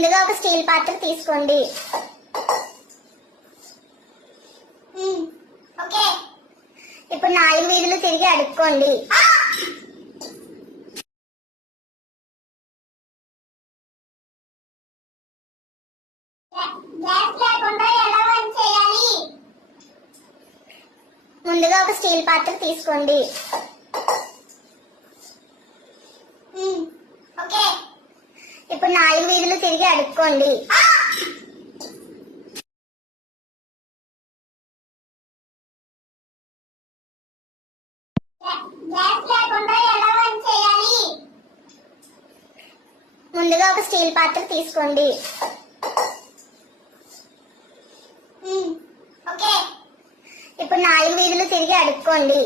ముందుగా ఒక స్టీల్ పాత్ర తీసుకోండి. ఓకే, ఇప్పుడు 4 వీధులు తిరిగి అడుక్కోండి. ముందుగా ఒక స్టీల్ పాత్ర తీసుకోండి. ఓకే, ఇప్పుడు 4 వీధులు తిరిగి అడుక్కోండి. ముందుగా ఒక స్టీల్ పాత్ర తీసుకోండి. ఓకే, ఇప్పుడు 4 వీధులు తిరిగి అడుక్కోండి.